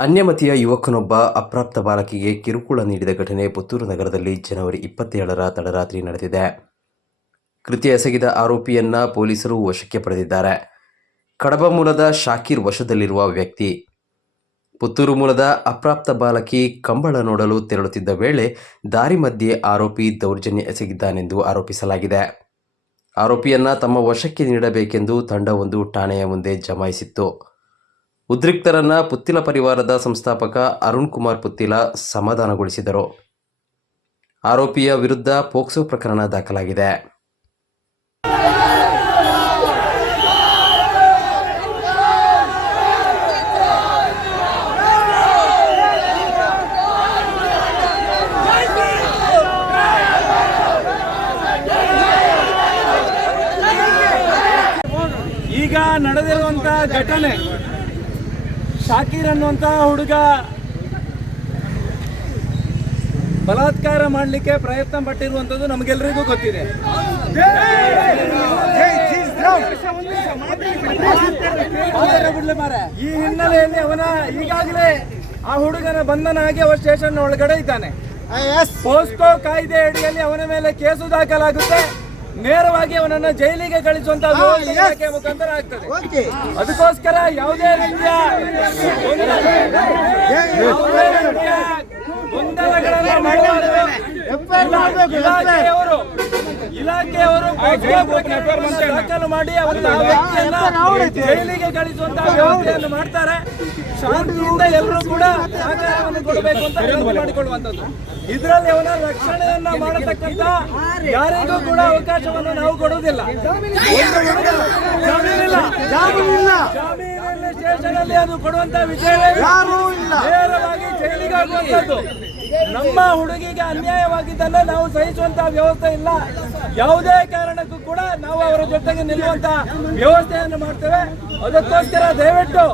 ಅನ್ಯಮತಿಯ ಯುವಕನೊಬ್ಬ ಅಪ್ರಾಪ್ತ ಬಾಲಕಿಗೆ ಕಿರುಕುಳ ನೀಡಿದ ಘಟನೆ ಪುತ್ತೂರು ನಗರದಲ್ಲಿ ಜನವರಿ ಇಪ್ಪತ್ತೇಳರ ತಡರಾತ್ರಿ ನಡೆದಿದೆ. ಕೃತ್ಯ ಎಸಗಿದ ಆರೋಪಿಯನ್ನ ಪೊಲೀಸರು ವಶಕ್ಕೆ ಪಡೆದಿದ್ದಾರೆ. ಕಡಬ ಮೂಲದ ಶಾಕಿರ್ ವಶದಲ್ಲಿರುವ ವ್ಯಕ್ತಿ. ಪುತ್ತೂರು ಮೂಲದ ಅಪ್ರಾಪ್ತ ಬಾಲಕಿ ಕಂಬಳ ನೋಡಲು ತೆರಳುತ್ತಿದ್ದ ವೇಳೆ ದಾರಿ ಮಧ್ಯೆ ಆರೋಪಿ ದೌರ್ಜನ್ಯ ಎಸಗಿದ್ದಾನೆಂದು ಆರೋಪಿಸಲಾಗಿದೆ. ಆರೋಪಿಯನ್ನ ತಮ್ಮ ವಶಕ್ಕೆ ನೀಡಬೇಕೆಂದು ತಂಡವೊಂದು ಠಾಣೆಯ ಮುಂದೆ ಜಮಾಯಿಸಿತ್ತು. ಉದ್ರಿಕ್ತರನ್ನ ಪುತ್ತಿಲ ಪರಿವಾರದ ಸಂಸ್ಥಾಪಕ ಅರುಣ್ ಕುಮಾರ್ ಪುತ್ತಿಲ ಸಮಾಧಾನಗೊಳಿಸಿದರು. ಆರೋಪಿಯ ವಿರುದ್ಧ ಪೋಕ್ಸೋ ಪ್ರಕರಣ ದಾಖಲಾಗಿದೆ. ಈಗ ನಡೆದಿರುವಂತಹ ಘಟನೆ ಶಾಕೀರ್ ಅನ್ನುವಂತ ಹುಡುಗ ಬಲಾತ್ಕಾರ ಮಾಡಲಿಕ್ಕೆ ಪ್ರಯತ್ನ ಪಟ್ಟಿರುವಂತದ್ದು ನಮಗೆಲ್ಲರಿಗೂ ಗೊತ್ತಿದೆ. ಈ ಹಿನ್ನೆಲೆಯಲ್ಲಿ ಅವನ ಈಗಾಗಲೇ ಆ ಹುಡುಗನ ಬಂಧನ ಆಗಿ ಅವ ಸ್ಟೇಷನ್ ಒಳಗಡೆ ಇದ್ದಾನೆ. ಪೋಸ್ಕೋ ಕಾಯ್ದೆ ಅಡಿಯಲ್ಲಿ ಅವನ ಮೇಲೆ ಕೇಸು ದಾಖಲಾಗುತ್ತೆ. ನೇರವಾಗಿ ಅವನನ್ನ ಜೈಲಿಗೆ ಕಳಿಸುವಂತ ವ್ಯವಸ್ಥೆ ಇಲಾಖೆ ಮುಖಾಂತರ ಆಗ್ತದೆ ಅದಕ್ಕೋಸ್ಕರ ಯಾವುದೇ ರೀತಿಯ ಗೊಂದಲಗಳನ್ನು. ಇಲಾಖೆಯವರು ಇಲಾಖೆಯವರು ದಾಖಲು ಮಾಡಿ ಅವರನ್ನ ಜೈಲಿಗೆ ಕಳಿಸುವಂತಹ ವ್ಯವಸ್ಥೆಯನ್ನು ಮಾಡ್ತಾರೆ. ಶಾಂತಿಯಿಂದ ಎಲ್ಲರೂ ಕೂಡ ಸಹಕಾರವನ್ನು ಕೊಡಬೇಕು ಅಂತ ಮಾಡಿಕೊಳ್ಳುವಂಥದ್ದು. ಇದರಲ್ಲಿ ಅವನ ರಕ್ಷಣೆಯನ್ನ ಮಾಡತಕ್ಕಂತ ಯಾರಿಗೂ ಕೂಡ ಅವಕಾಶವನ್ನು ನಾವು ಕೊಡುವುದಿಲ್ಲ. ಸ್ಟೇಷನ್ ಅಲ್ಲಿ ಅದು ಕೊಡುವಂತ ವಿಷಯವೇ ಇಲ್ಲ. ನೇರವಾಗಿ ಜೈಲಿಗೆ ಹಾಕುವಂತದ್ದು ನಮ್ಮ ಹುಡುಗಿಗೆ ಅನ್ಯಾಯವಾಗಿದ್ದನ್ನ ನಾವು ಸಹಿಸುವಂತ ವ್ಯವಸ್ಥೆ ಇಲ್ಲ. ಯಾವುದೇ ಕಾರಣಕ್ಕೂ ಕೂಡ ನಾವು ಅವರ ಜೊತೆಗೆ ನಿಲ್ಲುವಂತ ವ್ಯವಸ್ಥೆಯನ್ನು ಮಾಡ್ತೇವೆ. ಅದಕ್ಕೋಸ್ಕರ ದಯವಿಟ್ಟು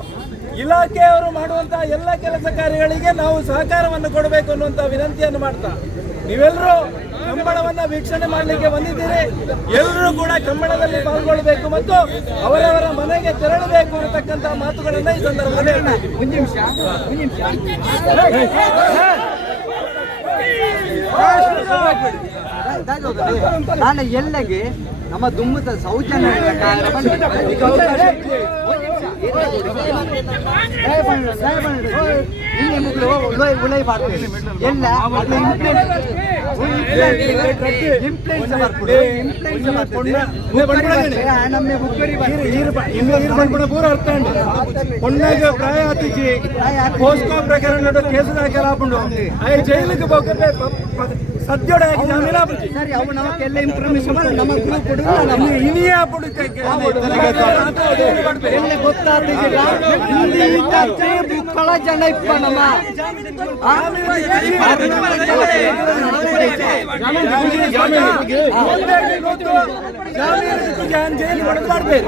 ಇಲಾಖೆಯವರು ಮಾಡುವಂತ ಎಲ್ಲ ಕೆಲಸ ಕಾರ್ಯಗಳಿಗೆ ನಾವು ಸಹಕಾರವನ್ನು ಕೊಡಬೇಕು ಅನ್ನುವಂತ ವಿನಂತಿಯನ್ನು ಮಾಡ್ತಾ. ನೀವೆಲ್ಲರೂ ಕಂಬಳವನ್ನ ವೀಕ್ಷಣೆ ಮಾಡಲಿಕ್ಕೆ ಬಂದಿದ್ದೀರಿ. ಎಲ್ಲರೂ ಕೂಡ ಕಂಬಳದಲ್ಲಿ ಪಾಲ್ಗೊಳ್ಳಬೇಕು ಮತ್ತು ಅವರವರ ಮನೆಗೆ ತೆರಳಬೇಕು ಅನ್ನತಕ್ಕಂತ ಮಾತುಗಳನ್ನ ಈ ಸಂದರ್ಭದಲ್ಲಿ ಹೇಳ್ತಾ ನಾಳೆ ಎಲ್ಲಗೆ ನಮ್ಮ ದುಮ್ಮದ ಸೌಜನ್ಯ కొన్నాక ప్రయాతించి పోస్కో ప్రకారం కేసు దాకా రాకుండా ఆయన జైలుకి పోకుండా ಸದ್ಯೋಡ ಎಲ್ಲ ಇನ್ಫಾರ್ಮೇಶನ್ ನಮ್ಮ ಗ್ರೂಪ್ ಇನಿಯ ಬುಡಕ್ಕೆ ಗೊತ್ತಾಗ್ತದೆ ಗೊತ್ತಾಗ್ತಿಲ್ಲ ಹಿಂದಿ ಚರ್ಚೆ ಬುಕ್ಕಳ ಜನ ಇಪ್ಪ ನಮ್ಮ ಆ? ಜೈಲು ಹೊಡೆದು ಮಾಡ್ಬೇಕು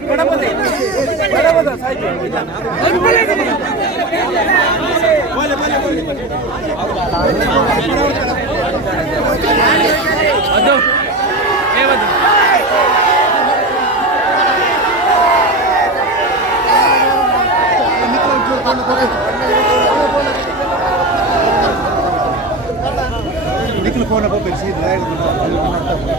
વધુ એ વધુ நிக்கல போனப்போ பெருசு இதெல்லாம்